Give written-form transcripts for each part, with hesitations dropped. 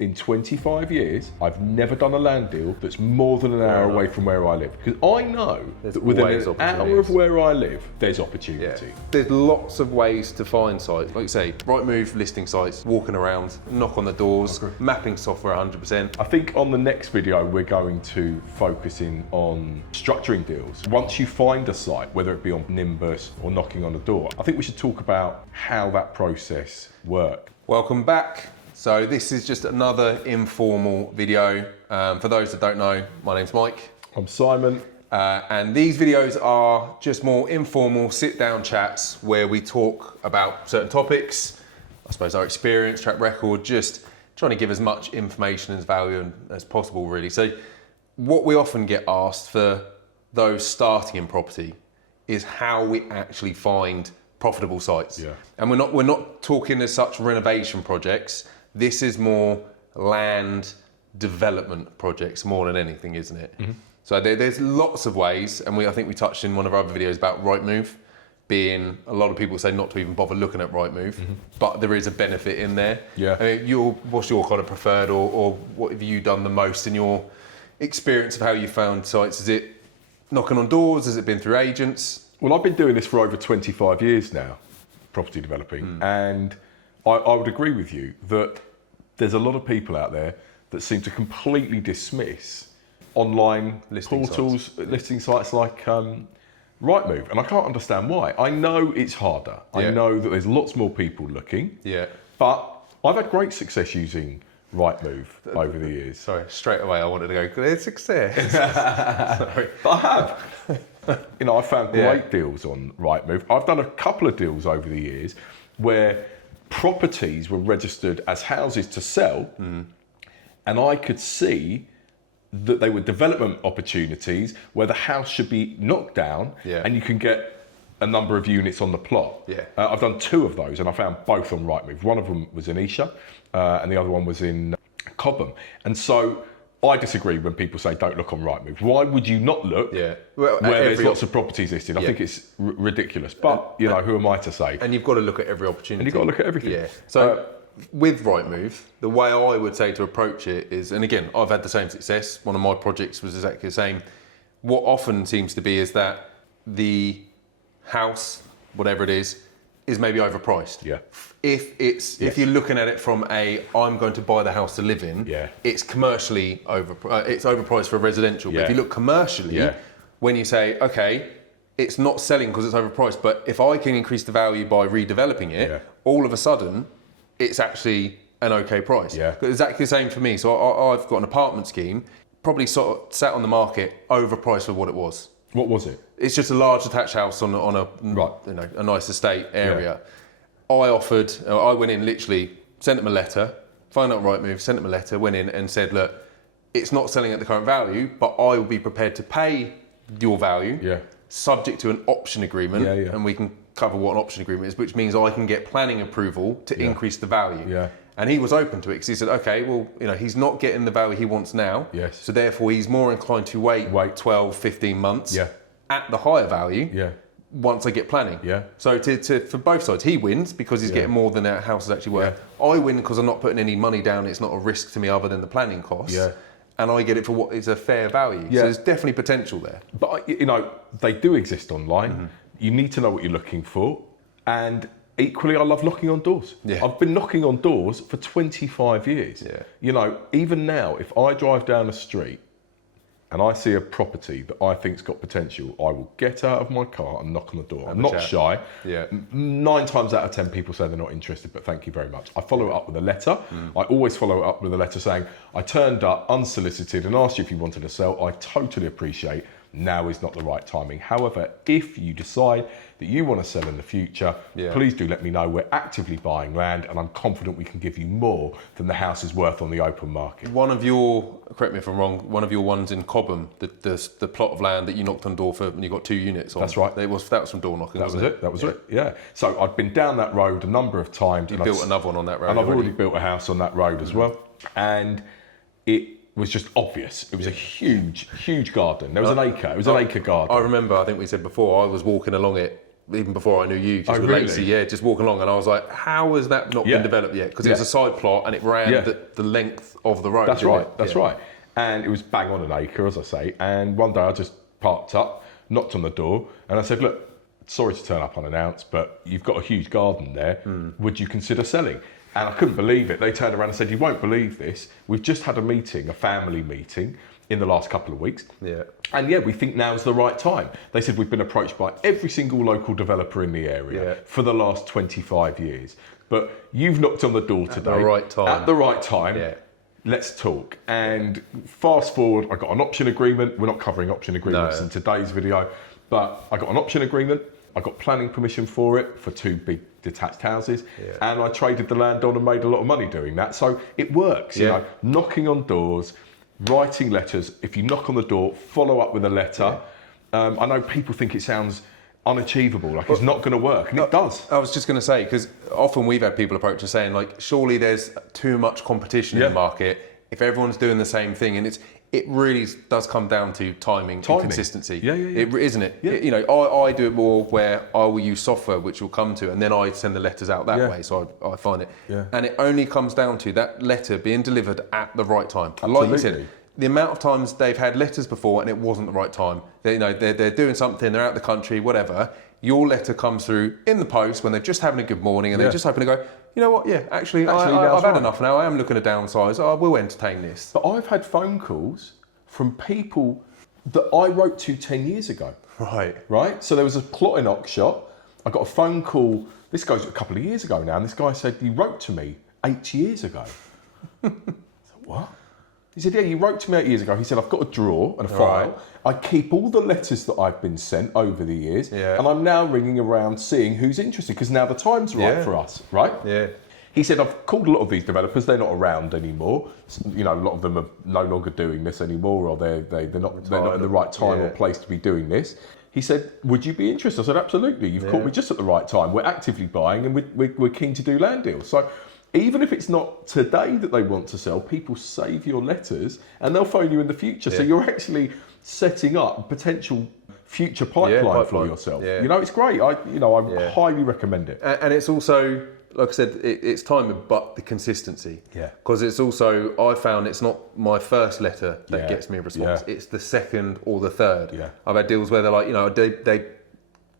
In 25 years, I've never done a land deal that's more than an hour away from where I live. Because I know that within an hour of where I live, there's opportunity. There's lots of ways to find sites. Like you say, Rightmove listing sites, walking around, knock on the doors, mapping software 100%. I think on the next video, we're going to focus in on structuring deals. Once you find a site, whether it be on Nimbus or knocking on a door, I think we should talk about how that process works. Welcome back. So this is just another informal video. For those that don't know, my name's Mike. I'm Simon. And these videos are just more informal sit-down chats where we talk about certain topics, I suppose our experience, track record, just trying to give as much information as value as possible really. So what we often get asked for those starting in property is how we actually find profitable sites. Yeah. And we're not talking as such renovation projects. This is more land development projects more than anything, isn't it? Mm-hmm. So there's lots of ways, and I think we touched in one of our other videos about Rightmove being, a lot of people say not to even bother looking at Rightmove, but there is a benefit in there. Yeah. I mean, what's your kind of preferred, or what have you done the most in your experience of how you found sites? Is it knocking on doors? Has it been through agents? Well, I've been doing this for over 25 years now, property developing, and I would agree with you that there's a lot of people out there that seem to completely dismiss online listing sites like Rightmove, and I can't understand why. I know it's harder. I know that there's lots more people looking. Yeah. But I've had great success using Rightmove over the years. Sorry, straight away I wanted to go, there's success. Sorry. But I have. I found great deals on Rightmove. I've done a couple of deals over the years where properties were registered as houses to sell, and I could see that they were development opportunities where the house should be knocked down and you can get a number of units on the plot. I've done two of those and I found both on Rightmove. One of them was in Esher and the other one was in Cobham. And so I disagree when people say don't look on Rightmove. Why would you not look where there's lots of properties listed? I think it's ridiculous. But, who am I to say? And you've got to look at every opportunity. And you've got to look at everything. Yeah. So with Rightmove, the way I would say to approach it is, and again, I've had the same success. One of my projects was exactly the same. What often seems to be is that the house, whatever it is maybe overpriced. Yeah. If you're looking at it from I'm going to buy the house to live in, it's commercially it's overpriced for residential. But if you look commercially, when you say, okay, it's not selling because it's overpriced, but if I can increase the value by redeveloping it, all of a sudden, it's actually an okay price. Yeah. Exactly the same for me. So I've got an apartment scheme, probably sort of sat on the market, overpriced for what it was. What was it? It's just a large detached house on a nice estate area. Yeah. I went in, literally sent them a letter, found out Rightmove, sent them a letter, went in and said, look, it's not selling at the current value, but I will be prepared to pay your value, subject to an option agreement, and we can cover what an option agreement is, which means I can get planning approval to increase the value. Yeah. And he was open to it because he said, okay, well, he's not getting the value he wants now. Yes. So therefore he's more inclined to wait 12, 15 months at the higher value once I get planning. Yeah. So for both sides, he wins because he's getting more than that house is actually worth. Yeah. I win because I'm not putting any money down. It's not a risk to me other than the planning costs. Yeah. And I get it for what is a fair value. Yeah. So there's definitely potential there. But, they do exist online. Mm-hmm. You need to know what you're looking for. And equally, I love knocking on doors. Yeah. I've been knocking on doors for 25 years. Yeah. Even now, if I drive down the street and I see a property that I think's got potential, I will get out of my car and knock on the door. I'm not shy. Yeah. 9 times out of 10 people say they're not interested, but thank you very much. I follow it up with a letter. I always follow it up with a letter saying, I turned up unsolicited and asked you if you wanted to sell. I totally appreciate now is not the right timing. However, if you decide that you want to sell in the future, please do let me know. We're actively buying land and I'm confident we can give you more than the house is worth on the open market. Correct me if I'm wrong, one of your ones in Cobham, the plot of land that you knocked on door for and you got 2 units on. That's right. That was from door knocking, That was it, yeah. So I've been down that road a number of times. You built another one on that road. And I've already built a house on that road as well. And it was just obvious. It was a huge garden. There was an acre. It was an acre garden. I remember, I think we said before, I was walking along it even before I knew you, just with really? Lacey, just walking along, and I was like, how has that not been developed yet? Because it was a side plot and it ran the length of the road. That's right. And it was bang on an acre, as I say. And one day I just parked up, knocked on the door, and I said, look, sorry to turn up unannounced, but you've got a huge garden there. Would you consider selling? And I couldn't believe it. They turned around and said, you won't believe this. We've just had a meeting, a family meeting, in the last couple of weeks. And we think now's the right time. They said we've been approached by every single local developer in the area for the last 25 years. But you've knocked on the door today. At the right time. At the right time. Let's talk. And fast forward, I got an option agreement. We're not covering option agreements in today's video, but I got an option agreement. I got planning permission for it for 2 big detached houses, and I traded the land on and made a lot of money doing that. So it works, you know, knocking on doors, writing letters. If you knock on the door, follow up with a letter. I know people think it sounds unachievable, like it's not going to work, and it does. I was just going to say, because often we've had people approach us saying, like, surely there's too much competition in the market if everyone's doing the same thing, and it really does come down to timing. And consistency. Isn't it? You know, I do it more where I will use software, which will come to, and then I send the letters out that way. So I find it, and it only comes down to that letter being delivered at the right time. Like you said, the amount of times they've had letters before and it wasn't the right time. They're doing something, they're out of the country, whatever. Your letter comes through in the post when they're just having a good morning and they just open and go, you know what, actually I've had enough now, I am looking to downsize, I will entertain this. But I've had phone calls from people that I wrote to 10 years ago. Right? So there was a plot in Oxshott, I got a phone call, this goes a couple of years ago now, and this guy said, you wrote to me 8 years ago. I said, what? He said, yeah, you wrote to me 8 years ago. He said, I've got a drawer and a file. I keep all the letters that I've been sent over the years, and I'm now ringing around seeing who's interested, because now the time's right for us, right? He said, I've called a lot of these developers, they're not around anymore. You know, a lot of them are no longer doing this anymore, or they're not in the right time or place to be doing this. He said, would you be interested? I said, absolutely. You've caught me just at the right time. We're actively buying and we're keen to do land deals. So even if it's not today that they want to sell, people save your letters and they'll phone you in the future. So you're actually setting up a potential future pipeline for yourself. You know, it's great. I highly recommend it. And it's also, like I said, it's time, but the consistency. Because it's also, I found it's not my first letter that gets me a response. It's the second or the third. I've had deals where they're like, you know, they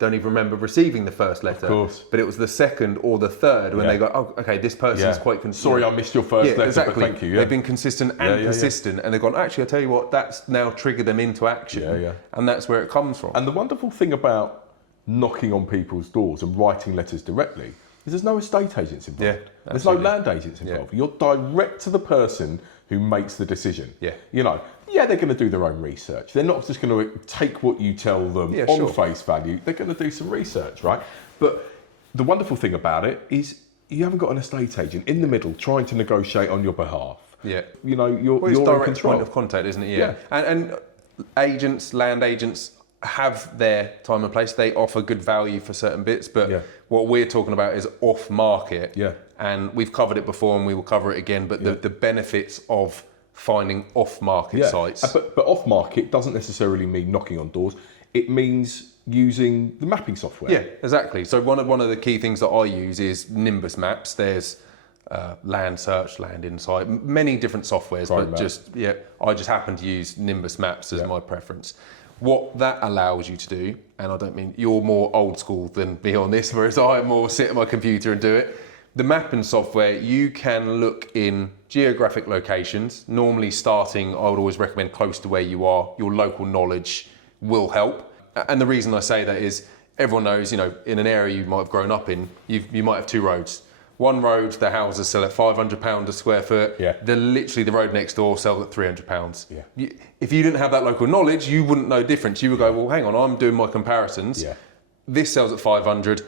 don't even remember receiving the first letter. Of course. But it was the second or the third when they go, oh, okay, this person's quite consistent. Sorry, I missed your first letter, exactly. but thank you. They've been consistent and persistent, and they've gone, actually, I'll tell you what, that's now triggered them into action. And that's where it comes from. And the wonderful thing about knocking on people's doors and writing letters directly is there's no estate agents involved. There's no land agents involved. You're direct to the person who makes the decision. You know, they're going to do their own research. They're not just going to take what you tell them on face value. They're going to do some research, right? But the wonderful thing about it is you haven't got an estate agent in the middle trying to negotiate on your behalf. You know, you're in direct control. Point of contact, isn't it? And agents, land agents, have their time and place. They offer good value for certain bits, but what we're talking about is off market. And we've covered it before and we will cover it again, but the benefits of finding off market sites. But off market doesn't necessarily mean knocking on doors. It means using the mapping software. Yeah, exactly. So one of the key things that I use is Nimbus Maps. There's Land Search, Land Insight, many different softwares, I just happen to use Nimbus Maps as my preference. What that allows you to do, and I don't mean you're more old school than me on this, whereas I more sit at my computer and do it. The mapping software, you can look in geographic locations, normally starting, I would always recommend close to where you are. Your local knowledge will help. And the reason I say that is everyone knows, you know, in an area you might have grown up in, you might have 2 roads. One road, the houses sell at £500 a square foot. The road next door sells at £300. If you didn't have that local knowledge, you wouldn't know difference. You would go, well, hang on, I'm doing my comparisons. This sells at 500.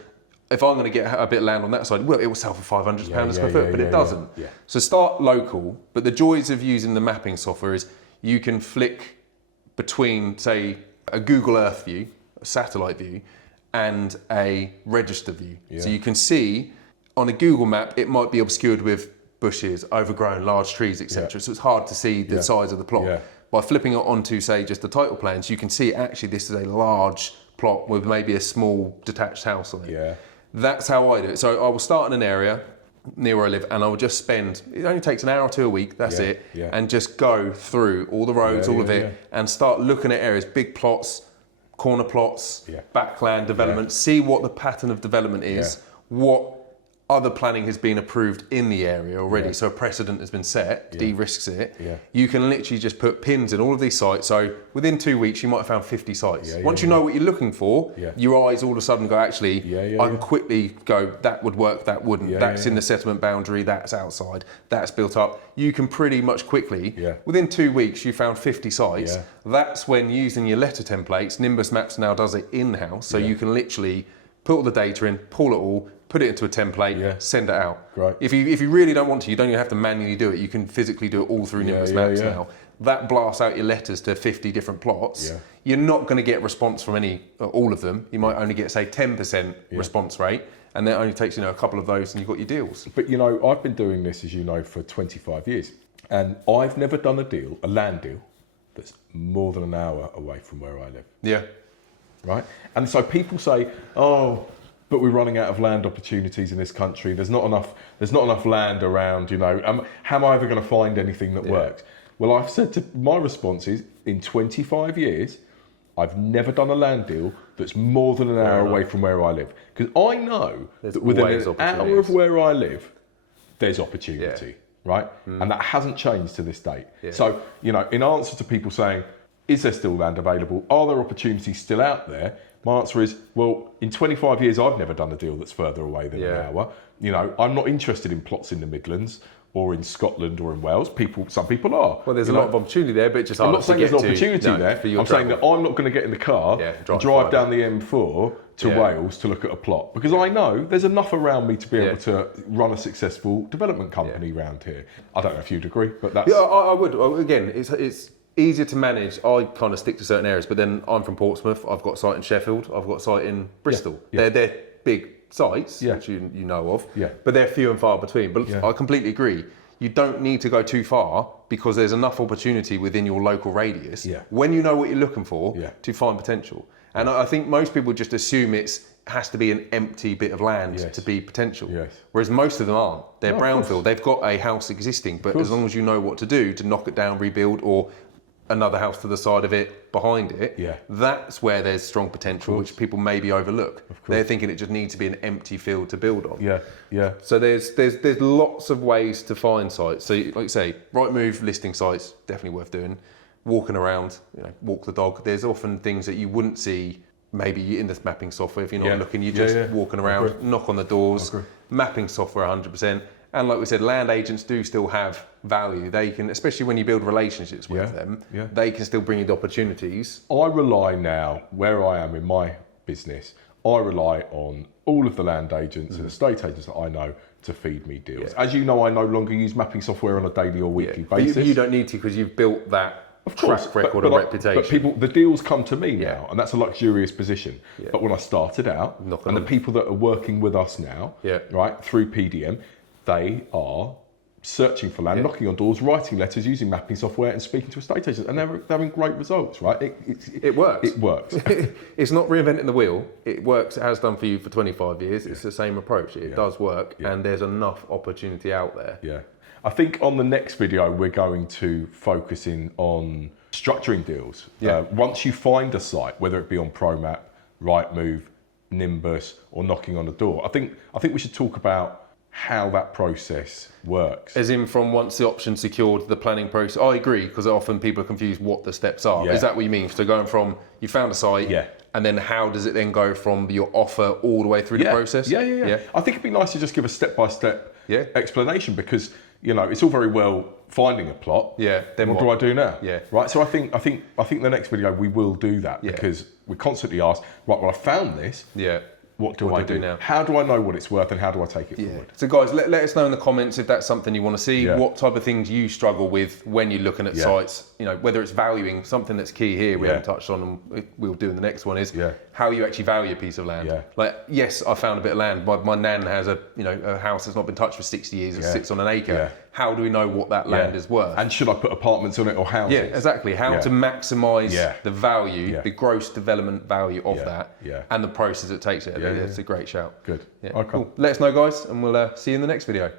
If I'm going to get a bit of land on that side, well, it will sell for £500 a square foot, but it doesn't. So start local. But the joys of using the mapping software is you can flick between, say, a Google Earth view, a satellite view, and a register view. So you can see on a Google map, it might be obscured with bushes, overgrown, large trees, etc. So it's hard to see the size of the plot. By flipping it onto, say, just the title plans, you can see actually this is a large plot with maybe a small detached house on it. Yeah. That's how I do it. So I will start in an area near where I live, and I will just spend, it only takes an hour or two a week, that's it, and just go through all the roads, all of it, and start looking at areas, big plots, corner plots, backland development, see what the pattern of development is, what other planning has been approved in the area already, so a precedent has been set, de-risks it. You can literally just put pins in all of these sites. So within 2 weeks, you might have found 50 sites. Once you know what you're looking for, your eyes all of a sudden go, actually, I can quickly go, that would work, that wouldn't. That's in the settlement boundary, that's outside, that's built up. You can pretty much quickly, within 2 weeks, you found 50 sites. That's when using your letter templates, Nimbus Maps now does it in-house, so you can literally put all the data in, pull it all, put it into a template, send it out. Great. If you really don't want to, you don't even have to manually do it. You can physically do it all through Nimbus Maps now. That blasts out your letters to 50 different plots. You're not going to get response from all of them. You might only get, say, 10% response rate, and that only takes a couple of those, and you've got your deals. But I've been doing this, as you know, for 25 years, and I've never done a land deal, that's more than an hour away from where I live. Yeah. Right. And so people say, oh, but we're running out of land opportunities in this country. There's not enough land around, how am I ever going to find anything that works? Well, I've said my response is, in 25 years, I've never done a land deal that's more than an hour away from where I live. Because I know that within an hour of where I live, there's opportunity, right? And that hasn't changed to this date. So, in answer to people saying, is there still land available? Are there opportunities still out there? My answer is, well, in 25 years, I've never done a deal that's further away than an hour. I'm not interested in plots in the Midlands or in Scotland or in Wales. Some people are. Well, there's a lot of opportunity there, but it's just I'm hard not saying there's an opportunity there. I'm saying that I'm not going to get in the car and drive down the M4 to Wales to look at a plot, because I know there's enough around me to be able to run a successful development company around here. I don't know if you'd agree, but that's... Yeah, I would. Again, it's easier to manage. I kind of stick to certain areas, but then I'm from Portsmouth. I've got a site in Sheffield. I've got a site in Bristol. They're big sites, which you know of, but they're few and far between. But I completely agree. You don't need to go too far, because there's enough opportunity within your local radius when you know what you're looking for to find potential. And I think most people just assume it has to be an empty bit of land to be potential. Whereas most of them aren't. They're brownfield. They've got a house existing, but as long as you know what to do to knock it down, rebuild, or another house to the side of it, behind it, that's where there's strong potential, which people maybe overlook. They're thinking it just needs to be an empty field to build on. So there's lots of ways to find sites. So like you say, Rightmove listing sites, definitely worth doing. Walking around, walk the dog. There's often things that you wouldn't see maybe in the mapping software if you're not looking. You're just walking around, knock on the doors. Mapping software 100%. And like we said, land agents do still have value. They can, especially when you build relationships with them, they can still bring you the opportunities. I rely now, where I am in my business, I rely on all of the land agents and estate agents that I know to feed me deals. As you know, I no longer use mapping software on a daily or weekly basis. But you don't need to, because you've built that track record and reputation. But the deals come to me now, and that's a luxurious position. But when I started out, and the people that are working with us now, right, through PDM, they are searching for land, knocking on doors, writing letters, using mapping software, and speaking to estate agents, and they're having great results, right? It works. It works. It's not reinventing the wheel. It works. It has done for you for 25 years. It's the same approach. It does work, and there's enough opportunity out there. I think on the next video, we're going to focus in on structuring deals. Once you find a site, whether it be on ProMap, Rightmove, Nimbus, or knocking on the door, I think we should talk about how that process works. As in, from once the option's secured, the planning process. I agree, because often people are confused what the steps are. Is that what you mean? So going from, you found a site, and then how does it then go from your offer all the way through the process? I think it'd be nice to just give a step-by-step explanation, because it's all very well finding a plot. Then what do I do now? Right. So I think the next video we will do that, because we constantly ask, right, well, I found this. What do I do now? How do I know what it's worth, and how do I take it forward? So guys, let us know in the comments if that's something you want to see, what type of things you struggle with when you're looking at sites, whether it's valuing, something that's key here we haven't touched on, and we'll do in the next one, is how you actually value a piece of land. Like, yes, I found a bit of land. My nan has a house that's not been touched for 60 years, it sits on an acre. how do we know what that land is worth? And should I put apartments on it or houses? Yeah, exactly. How to maximise the value, the gross development value of that, and the process it takes it. It's a great shout. Good. Yeah. Cool. Let us know, guys, and we'll see you in the next video.